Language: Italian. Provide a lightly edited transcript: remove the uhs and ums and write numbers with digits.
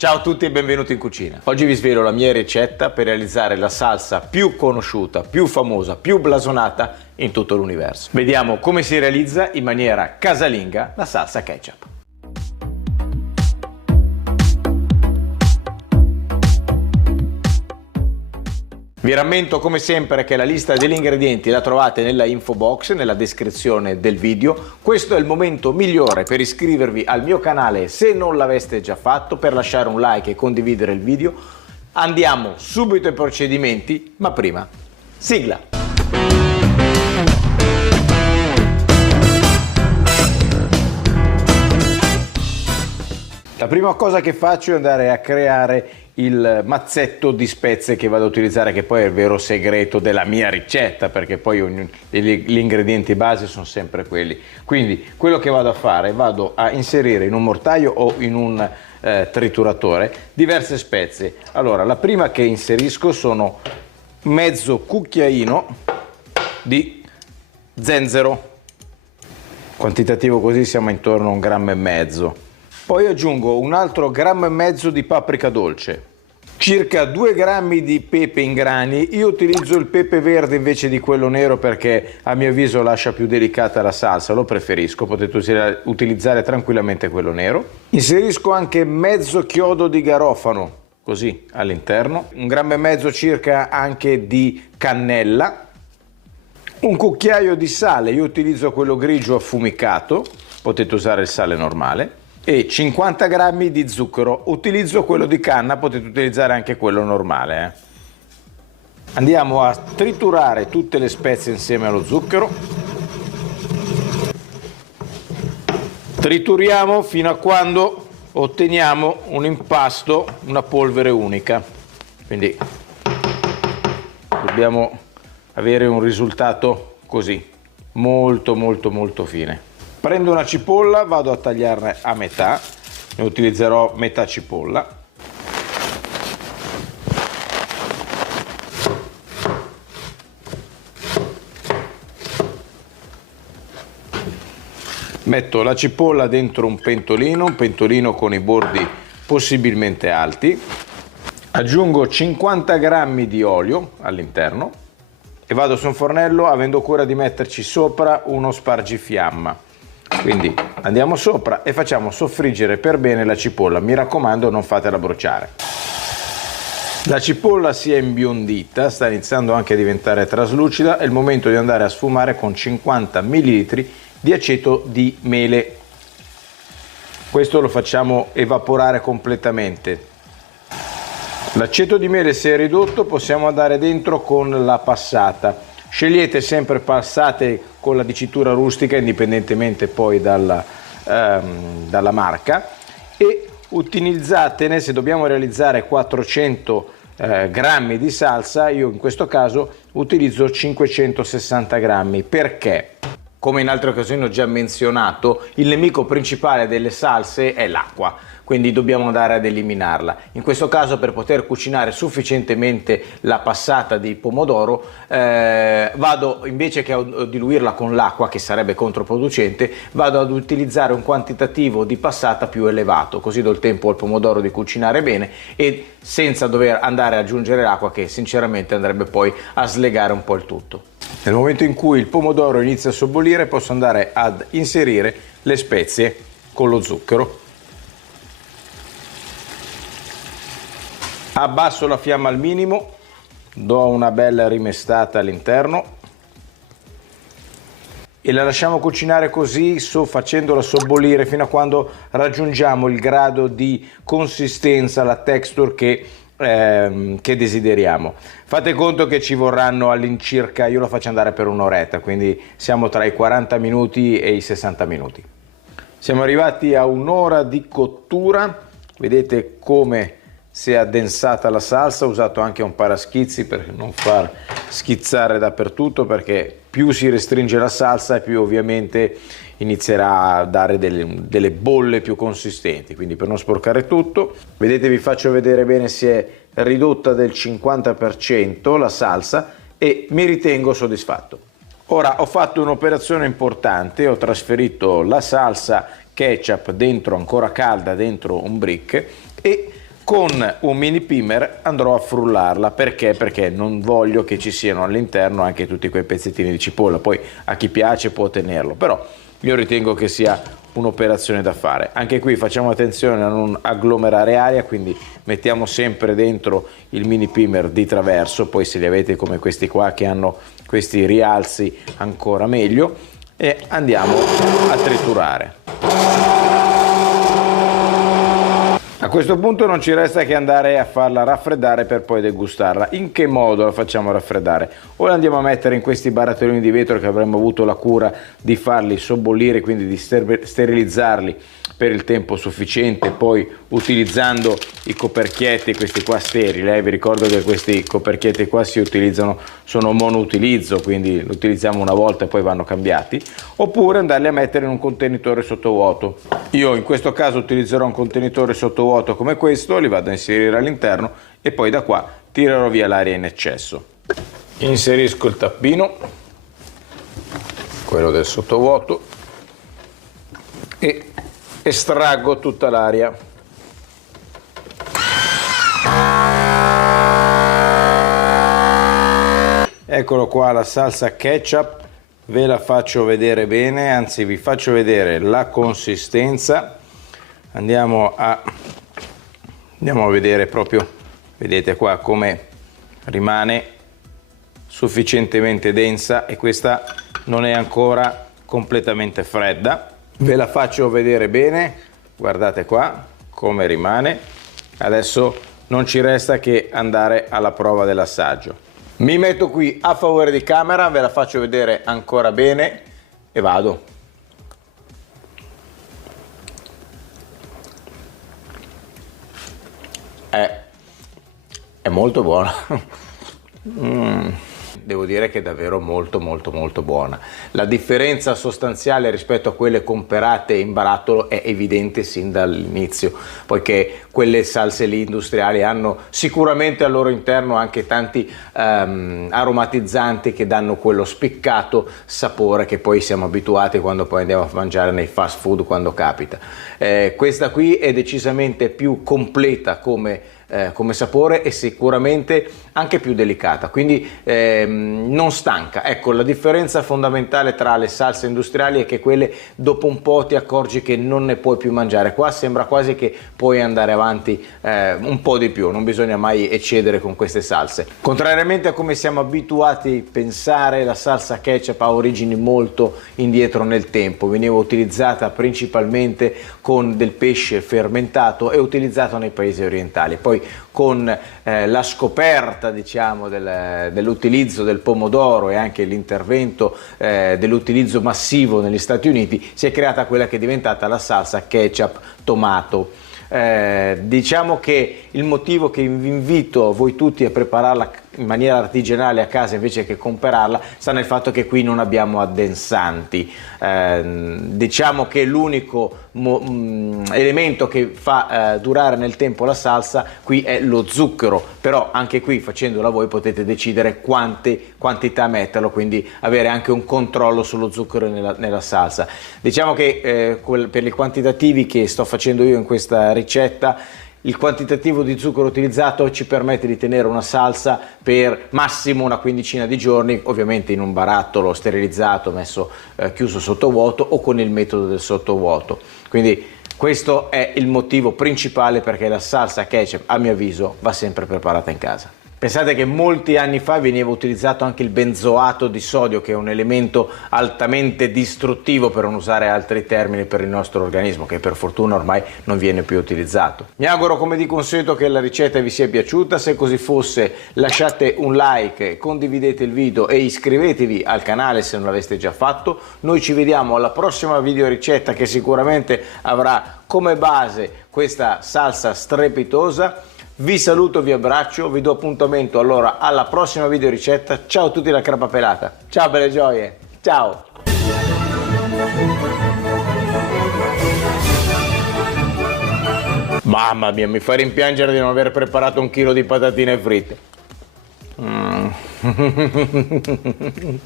Ciao a tutti e benvenuti in cucina. Oggi vi svelo la mia ricetta per realizzare la salsa più conosciuta, più famosa, più blasonata in tutto l'universo. Vediamo come si realizza in maniera casalinga la salsa ketchup. Vi rammento come sempre che la lista degli ingredienti la trovate nella info box, nella descrizione del video. Questo è il momento migliore per iscrivervi al mio canale se non l'aveste già fatto, per lasciare un like e condividere il video. Andiamo subito ai procedimenti, ma prima, sigla! La prima cosa che faccio è andare a creare il mazzetto di spezie che vado a utilizzare, che poi è il vero segreto della mia ricetta, perché poi gli ingredienti base sono sempre quelli. Quindi quello che vado a fare, vado a inserire in un mortaio o in un trituratore diverse spezie. Allora, la prima che inserisco sono mezzo cucchiaino di zenzero, quantitativo così siamo intorno a 1,5 grammi. Poi aggiungo un altro 1,5 grammi di paprika dolce, circa 2 grammi di pepe in grani. Io utilizzo il pepe verde invece di quello nero perché a mio avviso lascia più delicata la salsa, lo preferisco, potete utilizzare tranquillamente quello nero. Inserisco anche mezzo chiodo di garofano, così all'interno, 1,5 grammi circa anche di cannella, un cucchiaio di sale, io utilizzo quello grigio affumicato, potete usare il sale normale, e 50 grammi di zucchero, utilizzo quello di canna, potete utilizzare anche quello normale. Andiamo a triturare tutte le spezie insieme allo zucchero, trituriamo fino a quando otteniamo un impasto, una polvere unica, quindi dobbiamo avere un risultato così, molto fine. Prendo una cipolla, vado a tagliarne a metà, ne utilizzerò metà cipolla. Metto la cipolla dentro un pentolino con i bordi possibilmente alti. Aggiungo 50 grammi di olio all'interno e vado su un fornello avendo cura di metterci sopra uno spargifiamma. Quindi andiamo sopra e facciamo soffriggere per bene la cipolla, mi raccomando non fatela bruciare. La cipolla si è imbiondita, sta iniziando anche a diventare traslucida, è il momento di andare a sfumare con 50 ml di aceto di mele. Questo lo facciamo evaporare completamente. L'aceto di mele si è ridotto, possiamo andare dentro con la passata. Scegliete sempre passate con la dicitura rustica, indipendentemente poi dalla marca, e utilizzatene, se dobbiamo realizzare 400 grammi di salsa, io in questo caso utilizzo 560 grammi, perché, come in altre occasioni ho già menzionato, il nemico principale delle salse è l'acqua, quindi dobbiamo andare ad eliminarla. In questo caso, per poter cucinare sufficientemente la passata di pomodoro, vado, invece che a diluirla con l'acqua, che sarebbe controproducente, vado ad utilizzare un quantitativo di passata più elevato, così do il tempo al pomodoro di cucinare bene e senza dover andare ad aggiungere l'acqua, che sinceramente andrebbe poi a slegare un po' il tutto. Nel momento in cui il pomodoro inizia a sobbolire, posso andare ad inserire le spezie con lo zucchero. Abbasso la fiamma al minimo, do una bella rimestata all'interno e la lasciamo cucinare così, facendola sobbolire fino a quando raggiungiamo il grado di consistenza, la texture che desideriamo. Fate conto che ci vorranno all'incirca, io la faccio andare per un'oretta, quindi siamo tra i 40 minuti e i 60 minuti. Siamo arrivati a un'ora di cottura, vedete come si è addensata la salsa. Ho usato anche un paraschizzi per non far schizzare dappertutto, perché più si restringe la salsa e più ovviamente inizierà a dare delle bolle più consistenti, quindi per non sporcare tutto, vedete, vi faccio vedere bene, si è ridotta del 50% la salsa e mi ritengo soddisfatto. Ora ho fatto un'operazione importante, ho trasferito la salsa ketchup dentro, ancora calda, dentro un brick, e Con un mini pimer andrò a frullarla, perché non voglio che ci siano all'interno anche tutti quei pezzettini di cipolla. Poi a chi piace può tenerlo, però io ritengo che sia un'operazione da fare. Anche qui facciamo attenzione a non agglomerare aria, quindi mettiamo sempre dentro il mini pimer di traverso, poi se li avete come questi qua che hanno questi rialzi ancora meglio, e andiamo a triturare. A questo punto non ci resta che andare a farla raffreddare per poi degustarla. In che modo la facciamo raffreddare? O la andiamo a mettere in questi barattolini di vetro che avremmo avuto la cura di farli sobbollire, quindi di sterilizzarli per il tempo sufficiente, poi utilizzando i coperchietti, questi qua sterili, vi ricordo che questi coperchietti qua si utilizzano, sono monoutilizzo, quindi li utilizziamo una volta e poi vanno cambiati, oppure andarli a mettere in un contenitore sottovuoto. Io in questo caso utilizzerò un contenitore sottovuoto come questo, li vado a inserire all'interno e poi da qua tirerò via l'aria in eccesso. Inserisco il tappino, quello del sottovuoto, e estraggo tutta l'aria. Eccolo qua la salsa ketchup, ve la faccio vedere bene, anzi vi faccio vedere la consistenza. Andiamo a vedere proprio, vedete qua come rimane sufficientemente densa, e questa non è ancora completamente fredda. Ve la faccio vedere bene, guardate qua come rimane. Adesso non ci resta che andare alla prova dell'assaggio. Mi metto qui a favore di camera, ve la faccio vedere ancora bene e vado. È molto buona. Devo dire che è davvero molto buona. La differenza sostanziale rispetto a quelle comprate in barattolo è evidente sin dall'inizio, poiché quelle salse lì industriali hanno sicuramente al loro interno anche tanti aromatizzanti che danno quello spiccato sapore che poi siamo abituati quando poi andiamo a mangiare nei fast food quando capita. Questa qui è decisamente più completa come sapore e sicuramente anche più delicata, quindi non stanca. Ecco, la differenza fondamentale tra le salse industriali è che quelle dopo un po' ti accorgi che non ne puoi più mangiare. Qua sembra quasi che puoi andare avanti un po' di più, non bisogna mai eccedere con queste salse. Contrariamente a come siamo abituati a pensare, la salsa ketchup ha origini molto indietro nel tempo, veniva utilizzata principalmente con del pesce fermentato e utilizzato nei paesi orientali. Poi con la scoperta, diciamo, dell'utilizzo del pomodoro e anche l'intervento dell'utilizzo massivo negli Stati Uniti, si è creata quella che è diventata la salsa ketchup tomato. Diciamo che il motivo che vi invito voi tutti a prepararla in maniera artigianale a casa invece che comprarla sta nel fatto che qui non abbiamo addensanti. Diciamo che l'unico elemento che fa durare nel tempo la salsa qui è lo zucchero, però anche qui facendola voi potete decidere quante quantità metterlo, quindi avere anche un controllo sullo zucchero nella salsa. Diciamo che per i quantitativi che sto facendo io in questa ricetta, il quantitativo di zucchero utilizzato ci permette di tenere una salsa per massimo una quindicina di giorni, ovviamente in un barattolo sterilizzato, messo chiuso sottovuoto o con il metodo del sottovuoto. Quindi questo è il motivo principale perché la salsa ketchup, a mio avviso, va sempre preparata in casa. Pensate che molti anni fa veniva utilizzato anche il benzoato di sodio, che è un elemento altamente distruttivo, per non usare altri termini, per il nostro organismo, che per fortuna ormai non viene più utilizzato. Mi auguro, come di consueto, che la ricetta vi sia piaciuta. Se così fosse, lasciate un like, condividete il video e iscrivetevi al canale se non l'aveste già fatto. Noi ci vediamo alla prossima video ricetta, che sicuramente avrà come base questa salsa strepitosa. Vi saluto, vi abbraccio, vi do appuntamento allora alla prossima video ricetta. Ciao a tutti da Crapa Pelata. Ciao belle gioie. Ciao. Mamma mia, mi fa rimpiangere di non aver preparato 1 chilo di patatine fritte.